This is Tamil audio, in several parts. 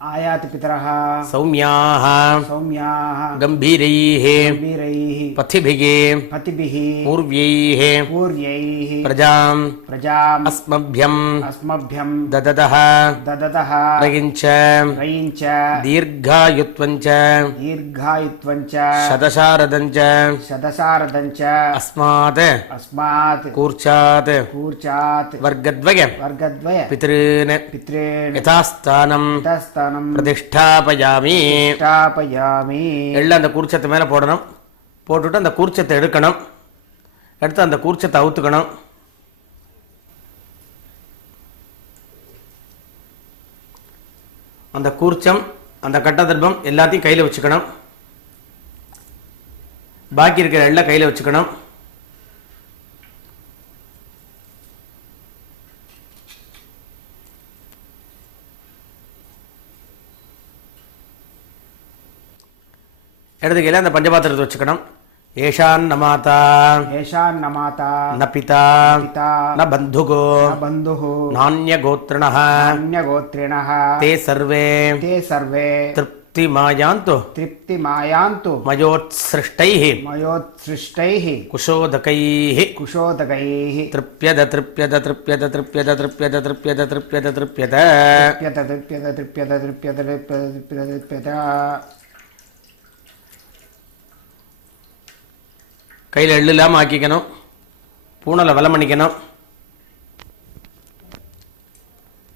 आयाति पितरः सौम्याः सौम्याः गम्भीरैः गम्भीरैः पथिभिः पतिभिः पूर्व्यैः पूर्व्यैः प्रजाम् अस्मभ्यं ददतः रयिञ्च दीर्घायुत्वञ्च शतशारदञ्च अस्मात् कूर्चात् वर्गद्वय पितॄन् यथास्थानं प्रतिष्ठापयामि எள்ள அந்த கூர்ச்சத்தை மேலே போடணும். போட்டுவிட்டு அந்த கூர்ச்சத்தை எடுக்கணும். எடுத்து அந்த கூர்ச்சத்தை அவுத்துக்கணும். அந்த கூர்ச்சம் அந்த கட்டதர்பம் எல்லாத்தையும் கையில் வச்சுக்கணும். பாக்கி இருக்கிற எள்ள கையில் வச்சுக்கணும். இடது கையில் அந்த பஞ்சபாத்திரத்தை வச்சுக்கணும். ஏஷான் மாதா ந பிதா ந பந்துகோ நான்யகோத்ரிணः தே சர்வே तृप्तिमायान्तु मयोत्सृष्टैः कुशोदकैः तृप्यत கையில் எள்ளு இல்லாமல் ஆக்கிக்கணும். பூனலை வலம் பண்ணிக்கணும்.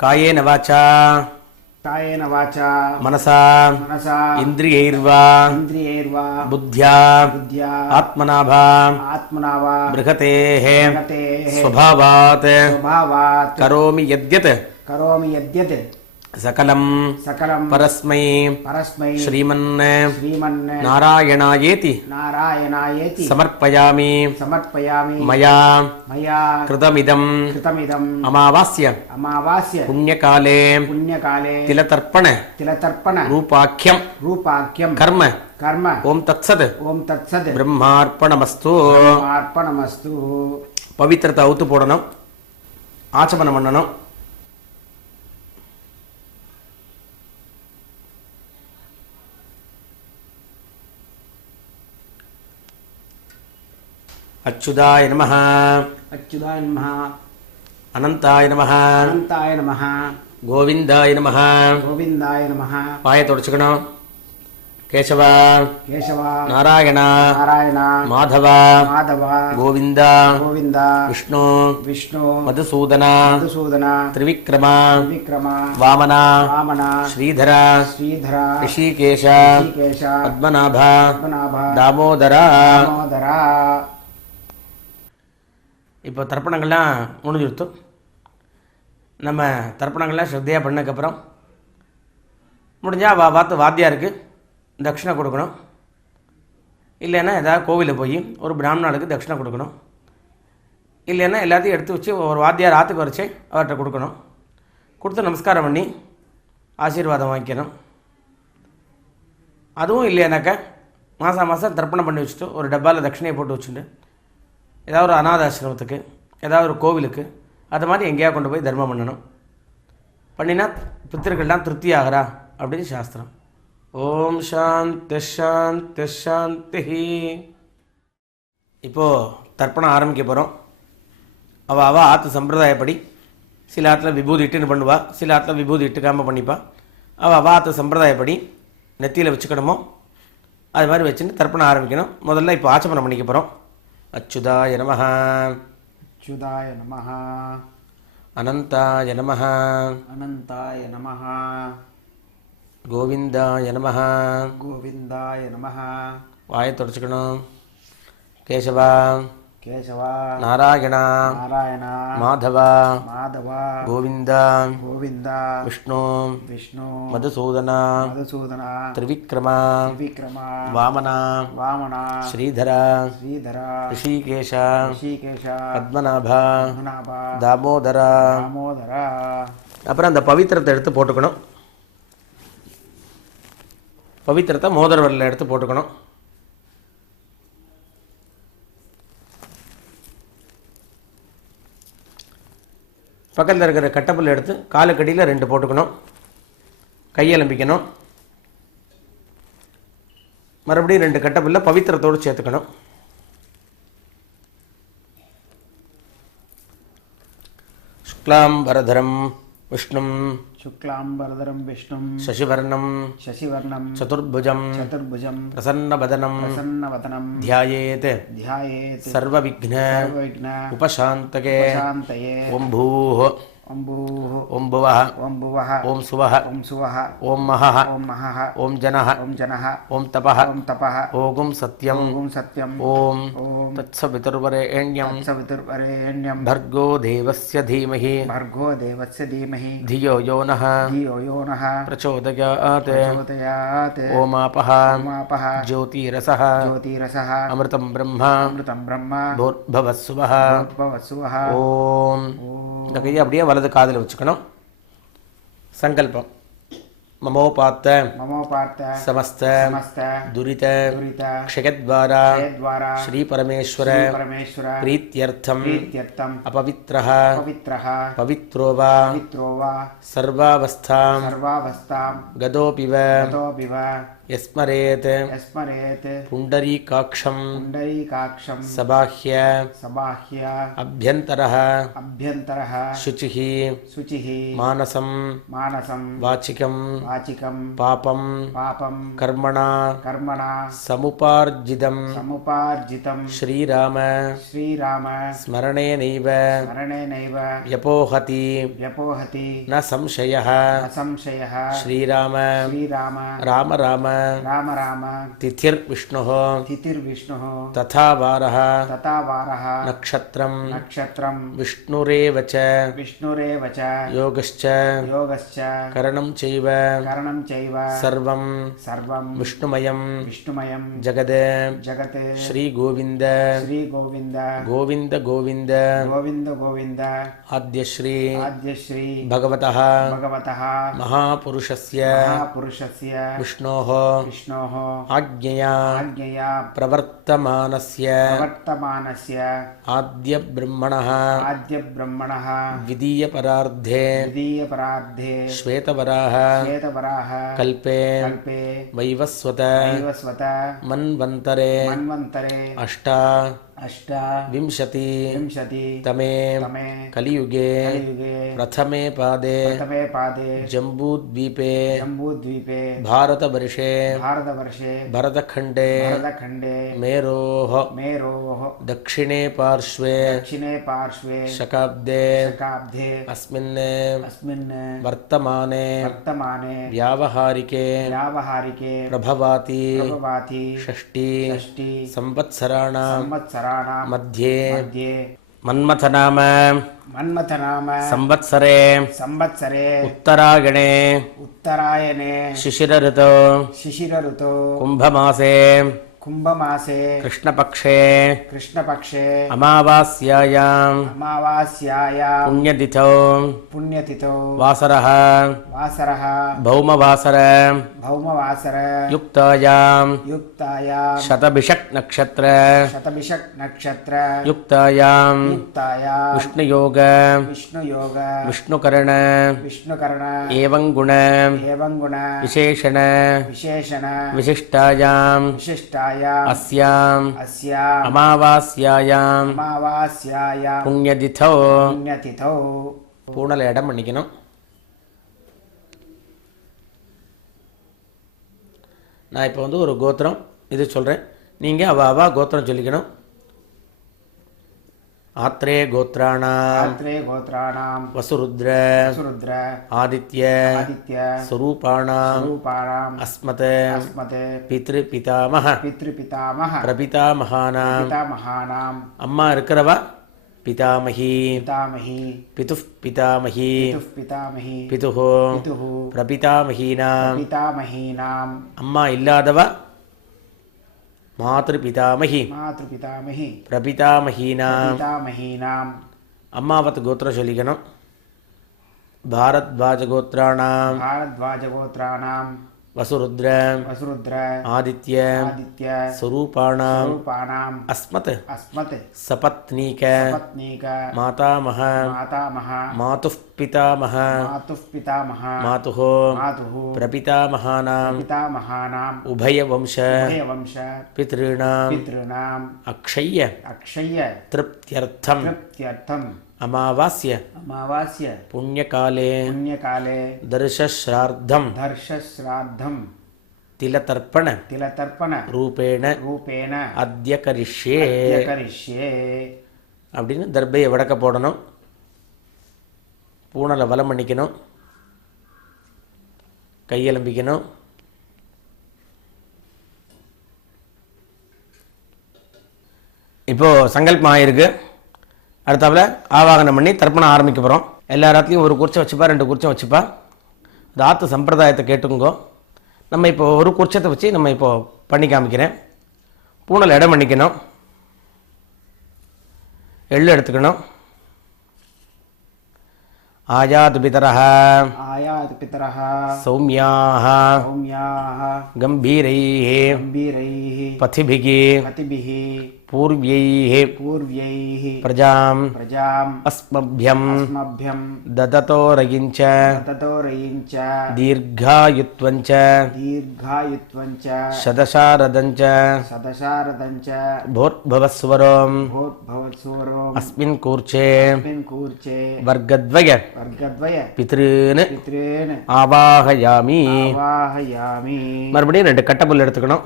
காயேன வாச்சா मनसा इंद्रियैर्वा बुद्ध्या आत्मना बृहतेः स्वभावात् करोमि यद्यत् सकलं परस्मै श्रीमन् नारायणायेति समर्पयामि मया कृतमिदं अमावास्य पुण्यकाले तिलतर्पण रूपाख्यं कर्म ओम तत्सत् ब्रह्मार्पणमस्तु. पवित्रता अवुत्तु पोडணும். ஆச்சமனம் பண்ணணும். अच्युताय नमः अनंताय नमः गोविंदाय नमः पाय तोड़चुकணும். केशव नारायण माधव गोविंद विष्णु मधुसूदन त्रिविक्रम वामन श्रीधर ऋषिकेश पद्मनाभ दामोदर. இப்போ தர்ப்பணங்கள்லாம் முடிஞ்சுடுத்து. நம்ம தர்ப்பணங்கள்லாம் ஸ்ரத்தையாக பண்ணதுக்கப்புறம் முடிஞ்சால் பார்த்து வாத்தியாருக்கு தட்சிணை கொடுக்கணும். இல்லைன்னா ஏதாவது கோவிலில் போய் ஒரு பிராமணனுக்கு தட்சிணை கொடுக்கணும். இல்லைன்னா எல்லாத்தையும் எடுத்து வச்சு ஒரு வாத்தியார் ஆற்றுக்கு வரைச்சி அவர்கிட்ட கொடுக்கணும். கொடுத்து நமஸ்காரம் பண்ணி ஆசீர்வாதம் வாங்கிக்கணும். அதுவும் இல்லையானாக்கா மாதம் தர்ப்பணம் பண்ணி வச்சுட்டு ஒரு டப்பாவில் தட்சிணையை போட்டு வச்சுட்டு ஏதாவது ஒரு அநாதாசிரமத்துக்கு ஏதாவது ஒரு கோவிலுக்கு அது மாதிரி எங்கேயாவது கொண்டு போய் தர்மம் பண்ணணும். பண்ணினா பித்திருக்கள்லாம் திருப்தி ஆகிறா அப்படின்னு சாஸ்திரம். ஓம் சாந்தி சாந்தி சாந்தி. இப்போது தர்ப்பணம் ஆரம்பிக்க போகிறோம். அவள் ஆற்று சம்பிரதாயப்படி சில ஆற்றுல விபூதி இட்டுன்னு பண்ணுவாள், சில ஆற்றுல விபூதி இட்டுக்காமல் பண்ணிப்பாள். அவள் ஆற்று சம்பிரதாயப்படி நெத்தியில் வச்சுக்கணுமோ அது மாதிரி வச்சுன்னு தர்ப்பணம் ஆரம்பிக்கணும். முதல்ல இப்போ ஆச்சமனம் பண்ணிக்க போகிறோம். अच्युताय नमः अनंताय नमः गोविंदाय नमः वाय तोड़चुकணும். केशव नारायण माधव गोविंद विष्णु मधुसूदन त्रिविक्रम वामन श्रीधर ऋषिकेश पद्मनाभ दामोदर. அப்புறம் அந்த பவித்திரத்தை எடுத்து போட்டுக்கணும். பவித்திரத்தை மோதிர விரலில் எடுத்து போட்டுக்கணும். பக்கத்தில் இருக்கிற கட்டப்புல் எடுத்து காலுக்கடியில் 2 போட்டுக்கணும். கையெலம்பிக்கணும். மறுபடியும் 2 கட்டப்புல்ல பவித்திரத்தோடு சேர்த்துக்கணும். சுக்லாம்பரதரம் விஷ்ணும் शुक्लांबरधरं विष्णुं சசிவர்ணம் शशिवर्णं சதுர்புஜம் चतुर्भुजं பிரசன்னவதனம் प्रसन्नवदनं ध्यायेत् ध्यायेत् सर्वविघ्न सर्वविघ्न उपशान्तके शान्तये ओम भूः ओम भूः ओम भुवः ओम भुवः ओम सुवः ओम सुवः ओम महः ओम महः ओम जनः ओम जनः ओम तपः ओम तपः ओगुं सत्यम् ओम सत्यं ओम ओम तत्सवितुर्वरेण्यं सवितुर्वरेण्यं भर्गो देवस्य धीमहि भर्गो देवस्य धीमहि धियो यो नः धियो यो नः प्रचोदयात् प्रचोदयात् ओमापः ओमापः ज्योतिरसः ज्योतिरसः अमृतं ब्रह्म अमृतं ब्रह्म भूर्भुवस्सुवः भवस्सुवः ஓம். இந்த கையை அப்படியே வலது காதில் வச்சுக்கணும். சங்கல்பம். மமோபாத்த ममोपार्थ சமஸ்த समस्त துரித दुरित க்ஷயத்வாரா द्वारा ஸ்ரீ பரமேஸ்வர परमेश्वर प्रीत्यर्थम प्रीत्यर्थम अपवित्रः पवित्रः पवित्रो वा पवित्रो वा सर्वावस्थां सर्वावस्थां गतोऽपिव गतोऽपिव यस्मरेत् यस्मरेत् पुण्डरीकाक्षं पुण्डरीकाक्षं सबाह्य सबाह्य अभ्यन्तरः अभ्यन्तरः शुचिः शुचिः मानसं मानसं वाचिकं वाचिकं पापं पापं कर्मणा कर्मणा समुपार्जितं समुपार्जितं श्रीराम श्रीराम स्मरणेनैव स्मरणेनैव व्यपोहति व्यपोहति न संशयः असंशयः श्रीराम श्रीराम राम राम राम राम तिथिर्विष्णुः तिथिर्विष्णुः तथा वारः तथा वारः नक्षत्रं नक्षत्रं विष्णुरेव च विष्णुरेव च योगश्च योगश्च करणं चैव करणं चैव सर्वं सर्वं विष्णुमयं विष्णुमयं जगद जगत् श्रीगोविन्द श्रीगोविन्द गोविन्द गोविन्द गोविन्द गोविन्द आद्यश्री आद्यश्री भगवतः भगवतः महापुरुषस्य महापुरुषस्य विष्णोः विष्णोः आज्ञया आज्ञया प्रवर्तमानस्य प्रवर्तमानस्य आद्यब्रह्मणः आद्यब्रह्मणः विधीयपरार्धे द्वितीयपरार्धे श्वेतवराह श्वेतवराह कल्पे कल्पे वैवस्वत वैवस्वत मन्वन्तरे मन्वन्तरे अष्टाविंशति विंशति तमे तमे कलियुगे कलियुगे प्रथमे पादे प्रथमे पादे जम्बूद्वीपे जम्बूद्वीपे भारतवर्षे भारतवर्षे भरतखण्डे भरतखण्डे मेरोः दक्षिणे पार्श्वे दक्षिणे पार्श्वे शकाब्दे शकाब्दे अस्मिन् वर्तमाने व्यावहारिके प्रभवाति षष्टि संवत्सराणां मध्ये मन्मथनाम संवत्सरे उत्तरायणे शिशिरऋतौ कुम्भमासे कृष्णपक्षे अमावास्यायां पुण्यतिथौ वासरः भौमवासर युक्तायां शतभिषक् नक्षत्र युक्तायां विष्णुयोग विष्णुकर्ण एवं गुण विशेषण विशिष्टायां अस्याम् अमावास्यायां पुण्यतिथौ பூணலை இடம் பண்ணிக்கணும். நான் இப்போ வந்து ஒரு கோத்திரம் இது சொல்கிறேன், நீங்கள் அவா கோத்திரம் சொல்லிக்கணும். ஆத்ரே கோத்ராணாம் வசுருத்ர ஆதித்ய ஸ்வரூபாணாம் அஸ்மத் பித்ருபிதாமஹ பிரபிதாமகானாம் அம்மா இருக்கிறவா பிதாமஹி பிதுஃப் பிதாமஹி பிதுஹ பிரபிதாமஹீனாம் அம்மா இல்லாதவா மாத்ருபிதாமஹி பிரபிதாமஹீனாம் அம்மாவத் கோத்திரம் சொல்லிக்கணும். பாரத்வாஜ கோத்ராணாம் वसुरुद्र वसुरुद्र आदित्य आदित्य स्वरूपाणां स्वरूपाणाम् अस्मत् अस्मत् सपत्नीक पत्नीक मातामह मातामह मातुः पितामह मातुः पितामह मातुः मातुः प्रपितामहानां पितामहानाम् उभयवंश उभयवंश पितॄणाम् पितॄणाम् अक्षय्य अक्षय्य तृप्त्यर्थम् तृप्त्यर्थम् अमावास्य अमावास्य पुण्यकाले पुण्यकाले दर्शश्राद्धं दर्शश्राद्धं तिलतर्पण तिलतर्पण रूपेण रूपेण अद्य करिष्ये अद्य करिष्ये அப்படின்னு தர்பையை வடக்க போடணும். பூணலை வலம் பண்ணிக்கணும். கையெலம்பிக்கணும். இப்போது சங்கல்பம் ஆகிருக்கு. அடுத்தாப்புல ஆவாகனம் பண்ணி தர்ப்பணம் ஆரம்பிக்க போகிறோம். எல்லா ராத்திலையும் ஒரு குர்ச்சம் வச்சுப்பா, 2 குர்ச்சம் வச்சுப்பா. இந்த ஆற்று சம்பிரதாயத்தை கேட்டுங்கோ. நம்ம இப்போ ஒரு குர்ச்சத்தை வச்சு நம்ம இப்போது பண்ணி காமிக்கிறேன். பூணல் இடம் பண்ணிக்கணும். எள்ளு எடுத்துக்கணும். आयातु पितरः आयातु पितरः सौम्याः सौम्याः गम्भीरैः गम्भीरैः पथिभिः पतिभिः पूर्व्यैः पूर्व्यैः प्रजाम् प्रजाम् अस्मभ्यम् अस्मभ्यं ददतोरयिञ्च दततोरयिञ्च दीर्घायुत्वञ्च दीर्घायुत्वञ्च शतशारदञ्च सदशारदञ्च भोर्भवस्वरोम् भोद्भवत्सूरोम् अस्मिन् कूर्चे अस्मिन् कूर्चे वर्गद्वय वर्गद्वय पितॄन् पितॄन् आवाहयामि. आवाहयामि. மறுபடியும் 2 கட்டப்புல் எடுத்துக்கணும்.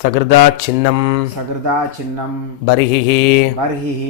सकृदा छिन्नम सकृदा छिन्नम बर्हिः बर्हिः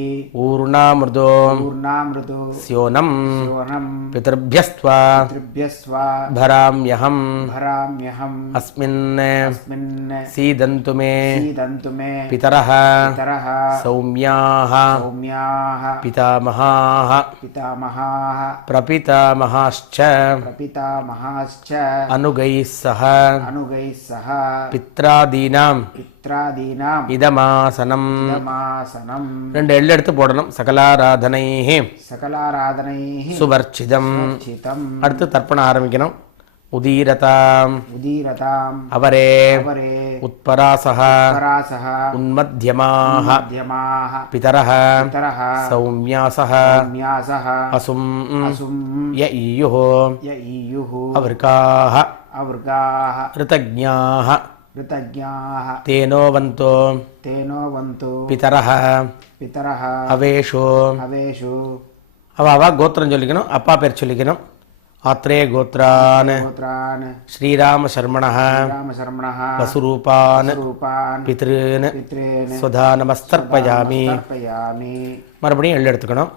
ऊर्णामृदो ऊर्णामृदो स्योनम स्योनम पितृभ्यस्त्वा पितृभ्यस्त्वा भराम्यहम् भराम्यहम् अस्मिन् अस्मिन् सीदन्तु मे सीदन्तु मे पितरः पितरः सौम्याः सौम्याः पितामहाः पितामहाः प्रपितामहाश्च प्रपितामहाश्च अनुगैः सह अनुगैः सह पित्रादीनां पित्रादीनाम् இதமாசனம். இதமாசனம். 2 எள்ளு எடுத்து போடணும். சகலாராதனைஹி சகலாராதனைஹி சுவர்ச்சிதம். சுவர்ச்சிதம். அடுத்து தர்ப்பணம் ஆரம்பிக்கணும். உதீரதாம் உதீரதாம் அவரே அவரே உத்பராசஹ பராசஹ உன்மத்யமாஹ மத்யமாஹ பிதரஹ பிதரஹ சௌம்யாசஹ சௌம்யாசஹ அசும் அசும் ய ஈயுஹு ய ஈயுஹு அவர்காஹ அவர்காஹ ரிதஜ்ஞாஹ ऋतज्ञाः தேனோவந்தோ तेनोवन्तु பிதரஹ पितरः அவேஷு. अवेषु அவ கோத்திரம் சொல்லிக்கணும். அப்பா பேர் சொல்லிக்கணும். ஆத்ரே கோத்ரான் गोत्रान् ஸ்ரீராம சர்மணः रामशर्मणः வசுரூபான் रूपान् பித்ருன் पितॄन् சுதா நமஸ்தர்ப்பயாமி. तर्पयामि. மறுபடியும் எள்ளு எடுத்துக்கணும்.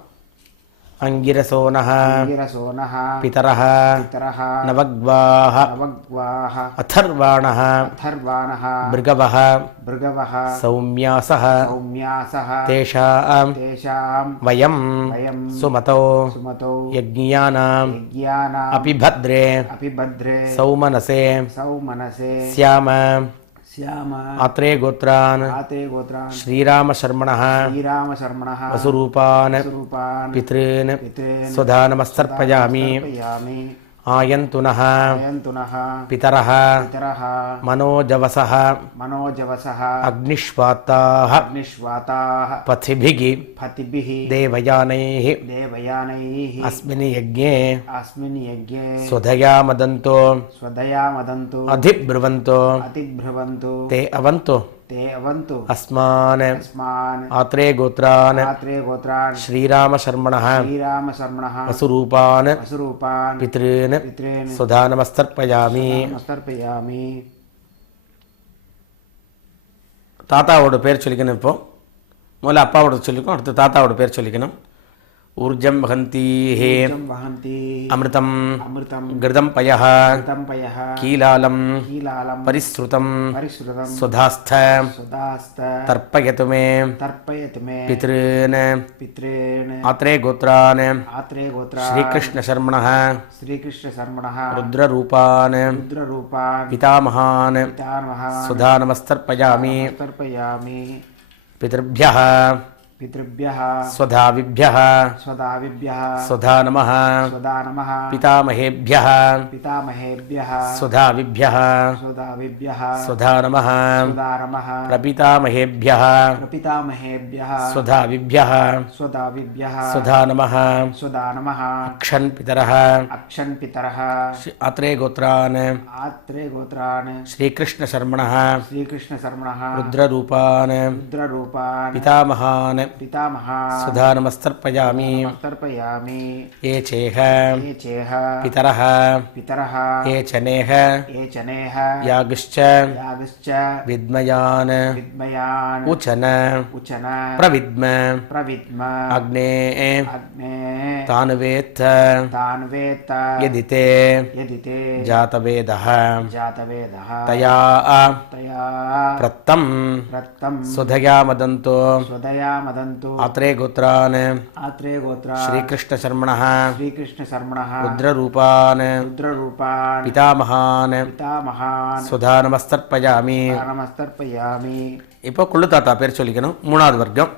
அங்கிரசோனः गिरसोनः பிதரः पितरः நவக்வாः नवग्वाः अथर्वाणः अथर्वाणः भृगवः भृगवः सौम्यासः सौम्यासः तेषाम् तेषां वयं वयं सुमतौ सुमतौ यज्ञानाम् यज्ञानाम् अपि भद्रे अपि भद्रे सौमनसे सौमनसे स्याम. श्याम आत्रे गोत्रान् आते गोत्रान् श्रीरामशर्मणः श्रीरामशर्मणः वसुरूपान् वसुरूपान् पितॄन् पितॄन् स्वधा नमस्तर्पयामि. तर्पयामि. आयन्तु नः आयन्तु नः पितरः पितरः मनोजवसः मनोजवसः अग्निष्वाताः अग्निष्वाताः पथिभिः पतिभिः देवयानैः देवयानैः अस्मिन् यज्ञे अस्मिन् यज्ञे स्वधया मदन्तो स्वदया मदन्तु अधिब्रुवन्तो अतिब्रुवन्तु ते अवन्तु ते अवन्तु अस्मान् अस्मान् आत्रे गोत्रान् आत्रे गोत्रान् श्रीरामशर्मणः श्रीरामशर्मणः वसुरूपान् वसुरूपान् पितॄन् पितॄन् स्वधा नमस्तर्पयामि. नमस्तर्पयामि. தாத்தாவோட பேர் சொல்லிக்கணும். இப்போ முதல்ல அப்பாவோட சொல்லிக்கணும். அடுத்து தாத்தாவோட பேர் சொல்லிக்கணும். ऊर्जं वहन्तीः ऊर्जं वहन्ति अमृतम् अमृतं घृतं पयः घृतं पयः कीलालं कीलालं परिश्रुतं परिश्रुतं सुधास्थ सुधास्त तर्पयतु मे तर्पयतु मे पितॄन् पितॄन् आत्रे गोत्रान् आत्रे गोत्रान् श्रीकृष्णशर्मणः श्रीकृष्णशर्मणः रुद्ररूपान् रुद्ररूपान् पितामहान् पितामहान् सुधा नमस्तर्पयामि. तर्पयामि. पितृभ्यः पितृभ्यः स्वधाविभ्यः स्वधाविभ्यः स्वधा नमः स्वधा नमः पितामहेभ्यः पितामहेभ्यः स्वधाविभ्यः स्वधाविभ्यः स्वधा नमः स्वधा नमः प्रपितामहेभ्यः प्रपितामहेभ्यः स्वधाविभ्यः स्वधाविभ्यः स्वधा नमः स्वधा नमः अक्षन् पितरः अक्षन् पितरः आत्रेय गोत्रान् आत्रे गोत्रान् श्रीकृष्णशर्मणः श्रीकृष्णशर्मणः रुद्ररूपान् रुद्ररूपान् पितामहान् पितामहान् स्वधा नमस्तर्पयामि तर्पयामि ये चेह ये चेह पितरः पितरः ये चनेह ये चनेह यागश्च यागश्च विद्मयान् विद्मयान् उचन उचन प्रविद्म प्रविद्म अग्ने अग्ने तान् वेत्थ तान् वेत्त यदि ते यदि ते जातवेदः जातवेदः तया तया प्रत्तं रक्तं स्वधया मदन्तो स्वदया मदन्तु आत्रेय गोत्रान् आत्रे गोत्रा श्रीकृष्णशर्मणः श्रीकृष्णशर्मणः रुद्ररूपान् रुद्ररूपान् पितामहान् पितामहान् சுதா நமஸ்தர்ப்பயாமி. நமஸ்தர்ப்பயாமி. இப்போ குள்ளு தாத்தா பேர் சொல்லிக்கணும். மூணாவது வர்க்கம்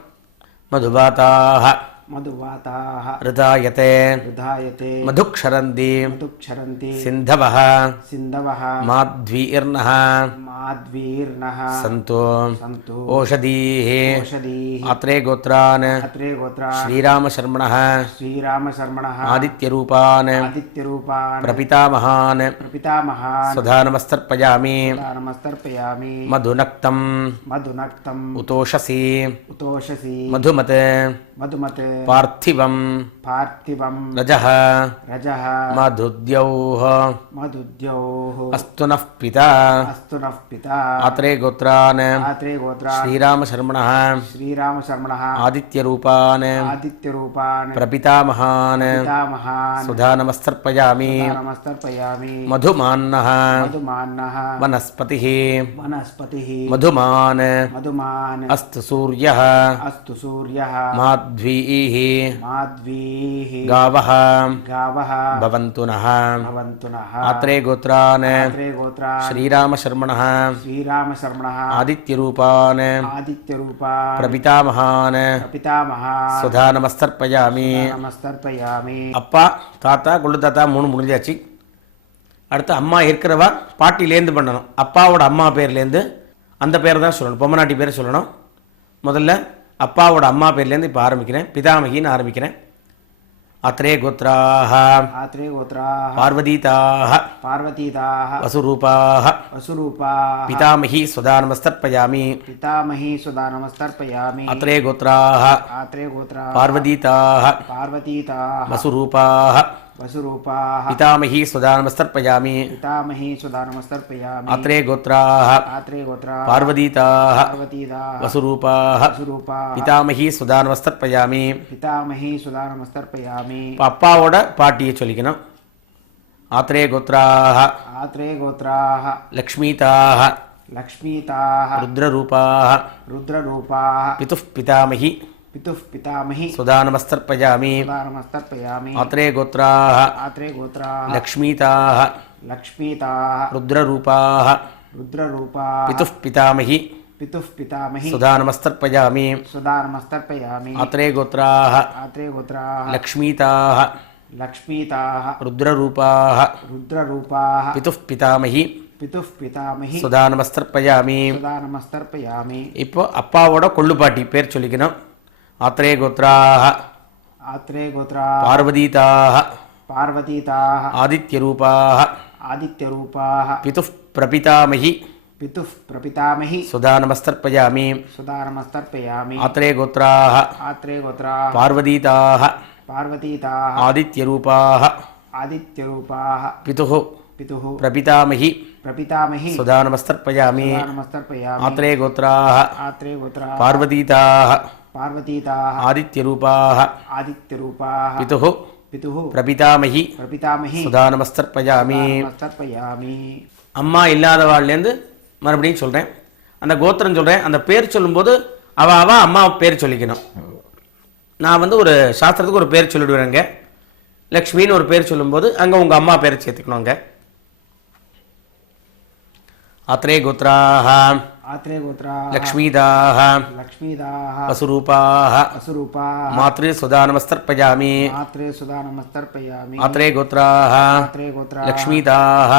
மதுபாதாக மதுவாதாः ரிதாயதே ருதாயதே மதுக்ஷரந்தி மதுக்ஷரந்தி சிந்தவः சிந்தவः மாத்வீர்ணः மாத்வீர்ணः சந்து சந்து ஓஷதீः ஓஷதீः ஆத்ரே கோத்ரான் அத்ரே கோத்ரா ஸ்ரீராமசர்மணः ஸ்ரீராமசர்மணः ஆதித்யரூபான் ஆதித்யரூபான் பிரபிதாமகான் பிரபிதாமகான் சுதா நமஸ்தர்ப்பயாமி. நமஸ்தர்ப்பயாமி. மதுநக்தம் மதுநக்தம் உதோஷசி உதோஷசி மதுமத் மதுமத் பார்த்திவம் பார்த்திவம் ரஜः ரஜः மதுத்யௌः மதுத்யோः அஸ்து நः பிதா அஸ்து நः பிதா ஆத்ரே கோத்ரான் ஆத்ரே கோத்ரா ஸ்ரீராமசர்மணः ஸ்ரீராமசர்மணः ஆதித்யரூபான் ஆதித்யரூபான் பிரபிதாமகான் பிதாமகான் சுதா நமஸ்தர்ப்பயாமி. நமஸ்தர்ப்பயாமி. மதுமான்னः மதுமான்னः வனஸ்பதிः வனஸ்பதிः மதுமான் மதுமான் அஸ்து சூர்யः அஸ்து சூர்யः மாத்வீः மாத்வீः गावः गावः भवन्तु नः. भवन्तु नः. आत्रे गोत्रान् आत्रे गोत्रा श्रीरामशर्मणः श्रीरामशर्मणः आदित्यरूपान् आदित्यरूपान् प्रपितामहान् प्रपितामहान् சுதா நமஸ்தர்ப்பயாமி. நமஸ்தர்ப்பயாமி. அப்பா தாத்தா கொள்ளு தாத்தா மூணு முடிஞ்சாச்சு. அடுத்து அம்மா இருக்கிறவா பாட்டிலேருந்து பண்ணணும். அப்பாவோட அம்மா பேர்லேருந்து அந்த பேர் தான் சொல்லணும். பொம்மநாட்டி பேர் சொல்லணும். முதல்ல அப்பாவோட அம்மா பேர்லேருந்து இப்போ ஆரம்பிக்கிறேன். பிதாமகின்னு ஆரம்பிக்கிறேன். அத்ரே கோத்ராः ஆத்ரே கோத்ராः பார்வதீதாः பார்வதீதாः வசுரூபாः வசுரூபாः பிதாமகி சுதா நமஸ்தர்ப்பயாமி. பிதாமகி சுதா நமஸ்தர்ப்பயாமி. அத்ரே கோத்ராः ஆத்ரே கோத்ரா பார்வதீதாः பார்வதீதாः வசுரூபாः வசுரூபாः பிதாமகி சுதா நமஸ்தர்ப்பயாமி. பிதாமகி சுதா நமஸ்தர்ப்பயாமி. அத்ரே கோத்ராः ஆத்ரே கோத்ரா பார்வதீதாः பார்வதீதாः வசுரூபாः வசுரூபாः பிதாமகி சுதா நமஸ்தர்ப்பயாமி. பிதாமகி சுதா நமஸ்தர்ப்பயாமி. இப்போ அப்பாவோட பாட்டியை சொல்லிக்கணும். ஆத்ரே கோத்ராः ஆத்ரே கோத்ராः லக்ஷ்மீதாः லக்ஷ்மீதாः ருத்ரரூபாः ருத்ரரூபாः பிதுः பிதாமகி பிதுः பிதாமகி சுதா நமஸ்தர்ப்பயாமி. சுதா நமஸ்தர்ப்பயாமி. ஆத்ரே கோத்ராः ஆத்ரே கோத்ராः லக்ஷ்மீதாः லக்ஷ்மீதாः ருத்ரரூபாः ருத்ரரூபாः பிதுः பிதாமகி பிதுः பிதாமகி சுதா நமஸ்தர்ப்பயாமி. சுதா நமஸ்தர்ப்பயாமி. ஆத்ரே கோத்ராः ஆத்ரே கோத்ராः லக்ஷ்மீதாः லக்ஷ்மீதாः ருத்ரரூபாः ருத்ரரூபாः பிதுः பிதாமகி பிதுः பிதாமகி சுதா நமஸ்தர்ப்பயாமி. சுதா நமஸ்தர்ப்பயாமி. இப்போ அப்பாவோட கொள்ளுப்பாட்டி பேர் சொல்லிக்கணும். ஆத்ரே கோத்ராः ஆத்ரே கோத்ரா பார்வதீதாः பார்வதீதாः ஆதித்யரூபாः ஆதித்யரூபாः பிதுः பிரபிதாமகி பிதுः பிரபிதாமகி சுதா நமஸ்தர்ப்பயாமி. சுதா நமஸ்தர்ப்பயாமி. ஆத்ரே கோத்ராः ஆத்ரே கோத்ரா பார்வதீதாः பார்வதீதாः ஆதித்யரூபாः ஆதித்யரூபாः பிதுः பிதுः பிரபிதாமகி பிரபிதாமகி சுதா நமஸ்தர்ப்பயாமி. சுதா நமஸ்தர்ப்பயாமி. ஆத்ரே கோத்ராः ஆத்ரே கோத்ரா பார்வதீதாः பார்வதீதாः ஆதித்யரூபாः ஆதித்யரூபாः பிதுः பிதுः பிரபிதாமகி பிரபிதாமகி சுதா நமஸ்தர்ப்பயாமி. நமஸ்தர்ப்பயாமி. அம்மா இல்லாதவாள்லேருந்து மறுபடியும் சொல்கிறேன். அந்த கோத்திரம் சொல்கிறேன். அந்த பேர் சொல்லும்போது அவ அம்மா பேர் சொல்லிக்கணும். நான் ஒரு சாஸ்திரத்துக்கு ஒரு பேர் சொல்லிவிடுவேங்க. லக்ஷ்மின்னு ஒரு பேர் சொல்லும்போது அங்கே உங்கள் அம்மா பேரை சேர்த்துக்கணுங்க. ஆத்ரே கோத்ராः आत्रेयगोत्राः लक्ष्मीदाः लक्ष्मीदाः वसुरूपाः वसुरूपाः मातृ सुधा नमस्तर्पयामि मात्रे सुधा नमस्तर्पयामि आत्रेयगोत्राः आत्रेयगोत्राः लक्ष्मीदाः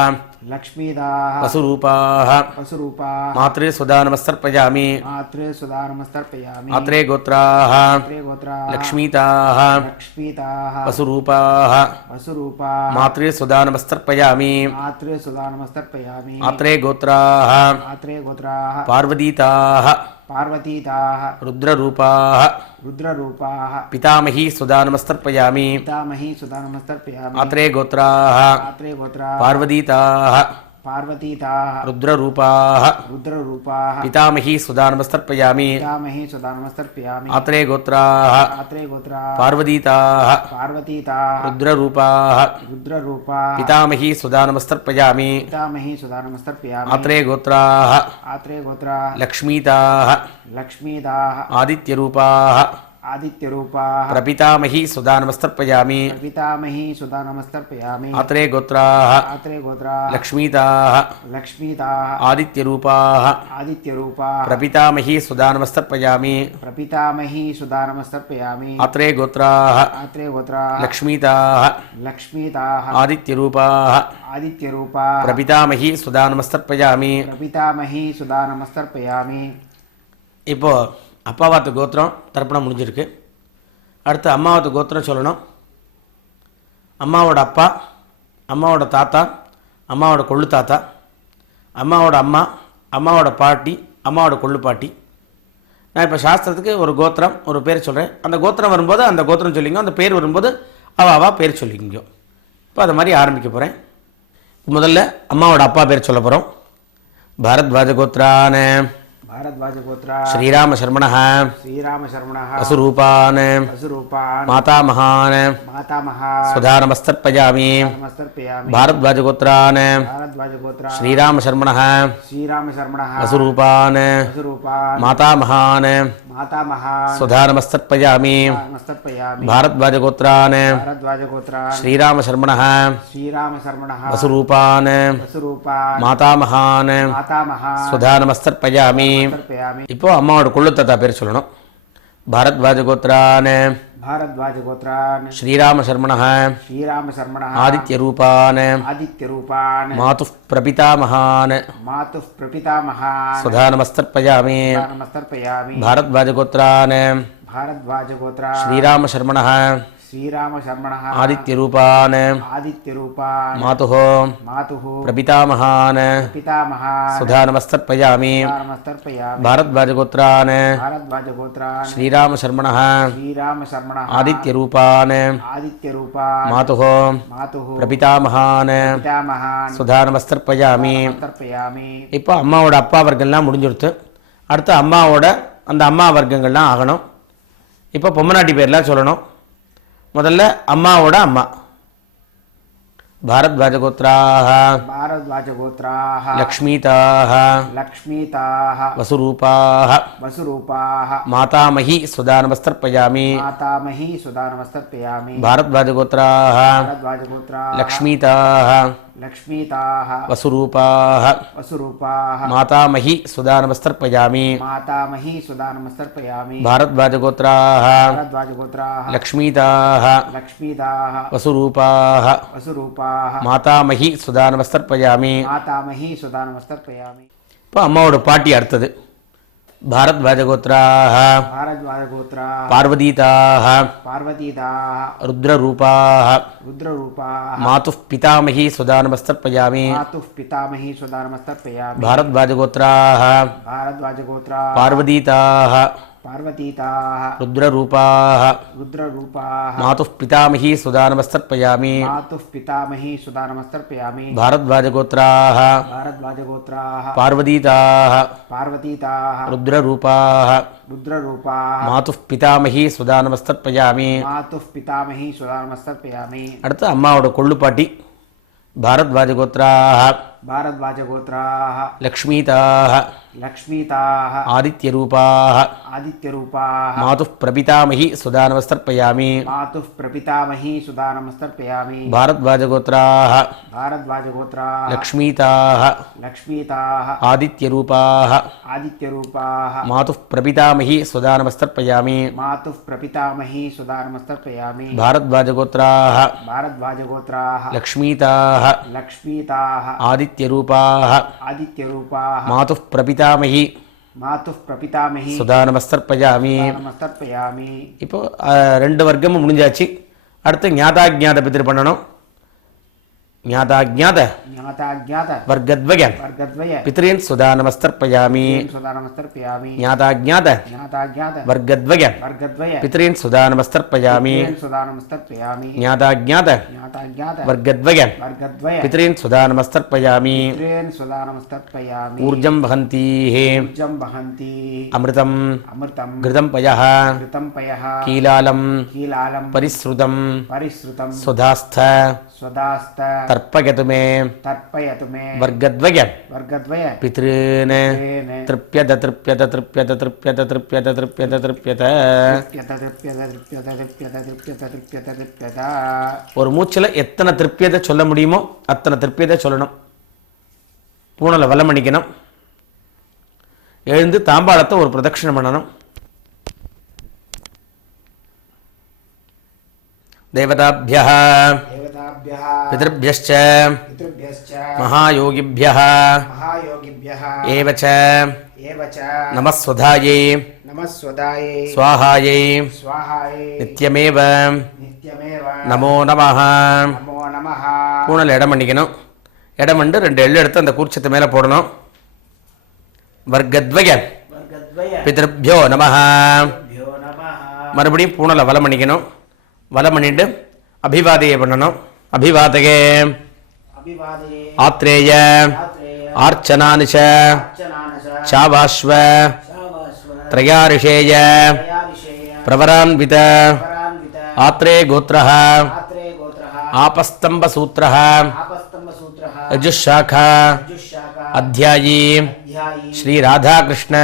लक्ष्मीदाः वसुरूपाः वसुरूपाः मातृ सुधा नमस्तर्पयामि मात्रे सुधा नमस्तर्पयामि आत्रेयगोत्राः आत्रेयगोत्राः लक्ष्मीदाः लक्ष्मीदाः वसुरूपाः वसुरूपाः मातृ सुधा नमस्तर्पयामि मात्रे सुधा नमस्तर्पयामि आत्रेयगोत्राः आत्रेयगोत्राः पार्वतीताः पार्वतीताः रुद्ररूपाः रुद्ररूपाः पितामही सुधा नमस्तर्पयामि पितामही सुधा नमस्तर्पयामि आत्रेयगोत्राः आत्रेयगोत्राः पार्वतीताः पार्वतीताः रुद्ररूपाः रुद्ररूपाः पितामही सुधा नमस्तर्पयामि पितामही सुधा नमस्तर्पयामि आत्रेयगोत्राः आत्रेयगोत्राः पार्वतीताः पार्वतीताः रुद्ररूपाः रुद्ररूपाः पितामही सुधा नमस्तर्पयामि पितामही सुधा नमस्तर्पयामि आत्रेयगोत्राः आत्रेयगोत्राः लक्ष्मीताः लक्ष्मीदाः आदित्यरूपाः आदित्यरूपाः प्रपितामही सुधा नमस्तर्पयामि पितामही सुधा नमस्तर्पयामि आत्रेयगोत्राः आत्रेयगोत्राः लक्ष्मीताः लक्ष्मीदाः आदित्यरूपाः आदित्यरूपाः प्रपितामही सुधा नमस्तर्पयामि प्रपितामही सुधा नमस्तर्पयामि आत्रेयगोत्राः आत्रेयगोत्राः लक्ष्मीताः लक्ष्मीदाः आदित्यरूपाः आदित्यरूपाः प्रपितामही सुधा नमस्तर्पयामि प्रपितामही सुधा नमस्तर्पयामि இப்போ அப்பாவாத்து கோத்திரம் தர்ப்பணம் முடிஞ்சிருக்கு. அடுத்து அம்மாவாத்து கோத்திரம் சொல்லணும். அம்மாவோட அப்பா, அம்மாவோட தாத்தா, அம்மாவோட கொள்ளு தாத்தா, அம்மாவோட அம்மா, அம்மாவோட பாட்டி, அம்மாவோட கொள்ளு பாட்டி. நான் இப்போ சாஸ்திரத்துக்கு ஒரு கோத்திரம் ஒரு பேர் சொல்கிறேன். அந்த கோத்திரம் வரும்போது அந்த கோத்திரம் சொல்லிங்க, அந்த பேர் வரும்போது அவா பேர் சொல்லிங்க. இப்போ அது மாதிரி ஆரம்பிக்க போகிறேன். முதல்ல அம்மாவோட அப்பா பேர் சொல்ல போகிறோம். பாரத்வாஜ கோத்ரான भारद्वाज गोत्रा श्रीराम शर्मणः श्रीराम शर्मणः वसुरूपान् वसुरूपान् मातामहान् मातामहान् सुधा नमस्तर्पयामि नमस्तर्पयामि भारद्वाज गोत्रान् भारद्वाज गोत्रा श्रीराम शर्मणः श्रीराम शर्मणः वसुरूपान् वसुरूपान् मातामहान् मातामहान् सुधा नमस्तर्पयामि नमस्तर्पयामि भारद्वाज गोत्रान् भारद्वाज गोत्रा श्रीराम शर्मणः श्रीराम शर्मणः वसुरूपान् वसुरूपान् मातामहान् मातामहान् सुधा नमस्तर्पयामि. இப்போ அம்மாவோட கொள்ளு தாத்தா பேர் சொல்லணும். भारद्वाज गोत्रान् भारद्वाज गोत्रान् श्रीराम शर्मणः श्रीराम शर्मणः आदित्यरूपान् आदित्यरूपान् मातुः प्रपितामहान् मातुः प्रपितामहान् सुधा नमस्तर्पयामि नमस्तर्पयामि भारद्वाज गोत्रान् भारद्वाज गोत्रा श्रीराम शर्मणः श्रीराम शर्मणः आदित्यरूपान् आदित्यरूपान् मातुः मातुः प्रपितामहान् पितामहान् सुधा नमस्तर्पयामि नमस्तर्पयामि भारद्वाज गोत्रान् भारद्वाज गोत्रान् श्रीराम शर्मणः श्रीराम शर्मणः आदित्यरूपान् आदित्यरूपान् मातुः मातुः प्रपितामहान् पितामहान् सुधा नमस्तर्पयामि. नमस्तर्पयामि. இப்போ அம்மாவோட அப்பா வர்க்கம்லாம் முடிஞ்சுடுத்து. அடுத்து அம்மாவோட அந்த அம்மா வர்க்கங்கள்லாம் ஆகணும். இப்போ பொம்மநாட்டி பேர்லாம் சொல்லணும். முதல்ல அம்மாவோட அம்மா भारद्वाज गोत्राः भारद्वाज गोत्राः लक्ष्मीताः लक्ष्मीताः वसुरूपाः वसुरूपाः मातामही सुधा नमस्तर्पयामि मातामही सुधा नमस्तर्पयामि. भारद्वाज गोत्राः भारद्वाज गोत्राः लक्ष्मीताः लक्ष्मीताः वसुरूपाः वसुरूपाः मातामही सुधा नमस्तर्पयामि. मातामही सुधा नमस्तर्पयामि. भारद्वाज गोत्राः भारद्वाज गोत्राः लक्ष्मीताः लक्ष्मीताः वसुरूपाः वसुरूपाः मातामही सुधा नमस्तर्पयामि. मातामही सुधा नमस्तर्पयामि. இப்போ அம்மாவோட பாட்டி அடுத்தது भारद्वाज गोत्राः भारद्वाज गोत्राः पार्वतीताः पार्वतीताः रुद्ररूपाः रुद्ररूपाः मातुः पितामही सुधा नमस्तर्पयामि. मातुः पितामही सुधा नमस्तर्पयामि. भारद्वाज गोत्राः भारद्वाज गोत्राः पार्वतीताः पार्वतीताः रुद्ररूपाः रुद्ररूपाः मातुः पितामही सुधा नमस्तर्पयामि. मातुः पितामही सुधा नमस्तर्पयामि. भारद्वाज गोत्राः भारद्वाज गोत्राः पार्वतीताः पार्वतीताः रुद्ररूपाः रुद्ररूपाः मातुः पितामही सुधा नमस्तर्पयामि. मातुः पितामही सुधा नमस्तर्पयामि. அடுத்து அம்மாவோட கொள்ளு பாட்டி भारद्वाज गोत्राः भारद्वाजगोत्राः लक्ष्मीताः लक्ष्मीताः आदित्यरूपाः आदित्यरूपाः मातुः प्रपितामही सुधा नमस्तर्पयामि मातुः प्रपितामही सुधा नमस्तर्पयामि भारद्वाजगोत्राः भारद्वाजगोत्राः लक्ष्मीताः लक्ष्मीताः आदित्यरूपाः आदित्यरूपाः मातुः प्रपितामही सुधा नमस्तर्पयामि मातुः प्रपितामही सुधा नमस्तर्पयामि भारद्वाजगोत्राः भारद्वाजगोत्राः लक्ष्मीताः लक्ष्मीताः आदित्यरूपाः आदित्यरूपाः मातुः प्रपितामही मातुः प्रपितामही சுதா நமஸ்தர்ப்பயாமி. நமஸ்தர்ப்பயாமி. இப்போ 2 வர்க்கமும் முடிஞ்சாச்சு. அடுத்து ஞாதாஜ்ஞாத பிதிர் பண்ணணும். ஞாதாஜ்ஞாத வர்க்கத்வய பித்ரேன் சுதா நமஸ்தர்ப்பயாமி. ஞாதாஜ்ஞாத வர்க்கத்வய பித்ரேன் சுதா நமஸ்தர்ப்பயாமி. ஞாதாஜ்ஞாத வர்க்கத்வய பித்ரேன் சுதா நமஸ்தர்ப்பயாமி. ஊர்ஜம் வஹந்தீஹ அமிர்தம் கிருதம் பயः கீலாலம் பரிஸ்ருதம் சுதாஸ்த तर्पयतु मे वर्गद्वय पितॄन् तृप्यत तृप्यत तृप्यत तृप्यत तृप्यत तृप्यत तृप्यत. ஒரு மூச்சில் எத்தனை திருப்தியதை சொல்ல முடியுமோ அத்தனை திருப்தியதை சொல்லணும். பூனலை வலம் பண்ணிக்கணும். எழுந்து தாம்பாளத்தை ஒரு பிரதட்சணம் பண்ணணும். தேவதாभ्यः पितृभ्यश्च महायोगिभ्यः एव च नमः स्वधायै स्वाहायै नित्यमेव நமோ நமஹ. பூனல் இடம் பண்ணிக்கணும். இடம் பண்ணி 2 எள்ளு எடுத்து அந்த கூர்ச்சத்து மேலே போடணும். வர்க்கத்வய பிதೃಭ್ಯோ நமஹ. மறுபடியும் பூனலை வலம் பண்ணிக்கணும். வலம் பண்ணிட்டு அபிவாதையை பண்ணணும். அபிவாதகே ஆத்ரேய ஆர்ச்சனானிச்ச சாவாஸ்வ த்ரயாரிஷேய பிரவரான்வித ஆத்ரே கோத்ரஹ ஆபஸ்தம்பசூத்ரஹ யஜுஷாகா அத்தியாயி ஸ்ரீ ராதாகிருஷ்ண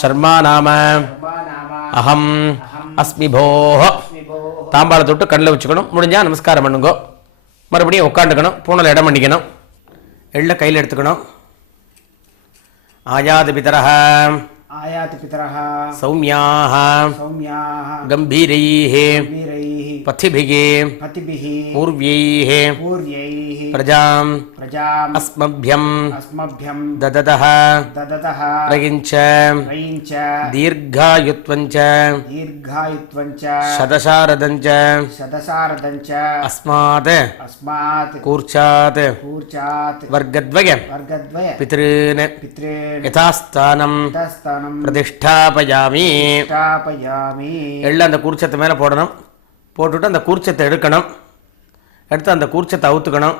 சர்மா நாம அகம் அஸ்மி போஹ. தாம்பாளை தொட்டு கண்ணில் வச்சுக்கணும். முடிஞ்சால் நமஸ்காரம் பண்ணுங்கோ. மறுபடியும் உட்காந்துக்கணும். பூனலை இடம் பண்ணிக்கணும். எள்ள கையில் எடுத்துக்கணும். ஆயாது பிதரஹ சௌமியாஹ கம்பீரைஹ பதிபிஹ பூர்வைஹ பிரஜாம் அஸ்மभ्यं ददतः रयिञ्च दीर्घायुत्वञ्च शतशारदञ्च अस्मात् कूर्चात् वर्गद्वय पितॄन् यथास्थानं பிரதிஷ்டாபயாமி. எள்ள அந்த கூர்ச்சத்தை மேலே போடணும். போட்டுவிட்டு அந்த கூர்ச்சத்தை எடுக்கணும். எடுத்து அந்த கூர்ச்சத்தை அவுத்துக்கணும்.